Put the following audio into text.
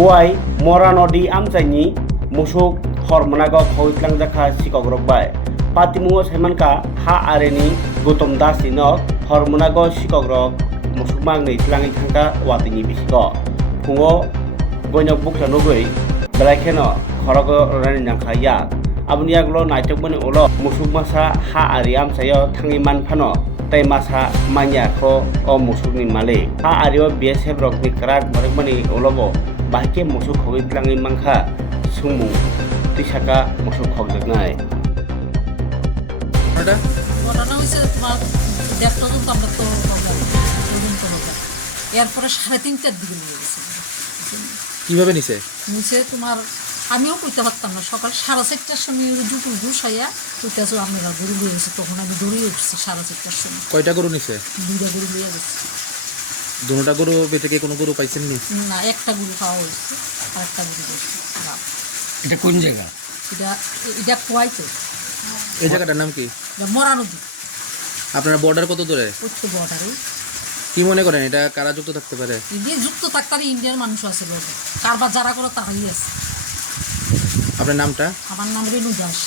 Kuai Moranodi Amsaini Musuk Hormonago Hoitlangjaka Sikogrok Bai Patimungo Semanka Ha Areni Gutom Dasino Hormonago Sikogrok Musukmang Nitlangi Tanka Watini Bisiko Pungo Goinok Buklanogui Belakeno Korogo Rani Nankaya Abuniaglo Naitabuni Ulo Musukmasa Ha Ariam Sayo Tangiman Pano Tay masa manya ko o musukni mali ha ario BSF rok ni krak marikmani olobo bahke musuk khogitlangi mangkha sumu tisaka musuk khogjaknai এটা ঘটনা হয়েছে তোমার দেড়টা জন তো আমরা তো problem পর্যন্ত হবে এরপরে 3:30টার দিকে নিয়ে গেছে কিভাবে নিছে নিচে তোমার আমিও কইতে পারতাম না সকাল 4:30টার সময় জুটু ঘুষাইয়া কইতেছো আপনারা গরু লিয়ে গেছে তখন আমি দৌড়িয়ে উঠছি 4:30টার সময় কয়টা গরু নিছে 2টা গরু লিয়ে গেছে দুটা গরু বেঁচে কি কোনো গরু পাইছেন নি না একটা গরু খাওয়া হয়েছে আর একটা গরু গেছে এটা কোন জায়গা? এটা এটা কোয়াইতে এই জায়গাটার নাম কি এটা মরা নদী আপনারা বর্ডার কত দূরে উত্তর বর্ডারে কি মনে করেন এটা কারা যুক্ত থাকতে পারে এদিকে যুক্ত থাকতারে ইন্ডিয়ার মানুষ আছে লোক কারবার যারা করে তারাই আছে আপনার নামটা আমার নাম রেণু দাস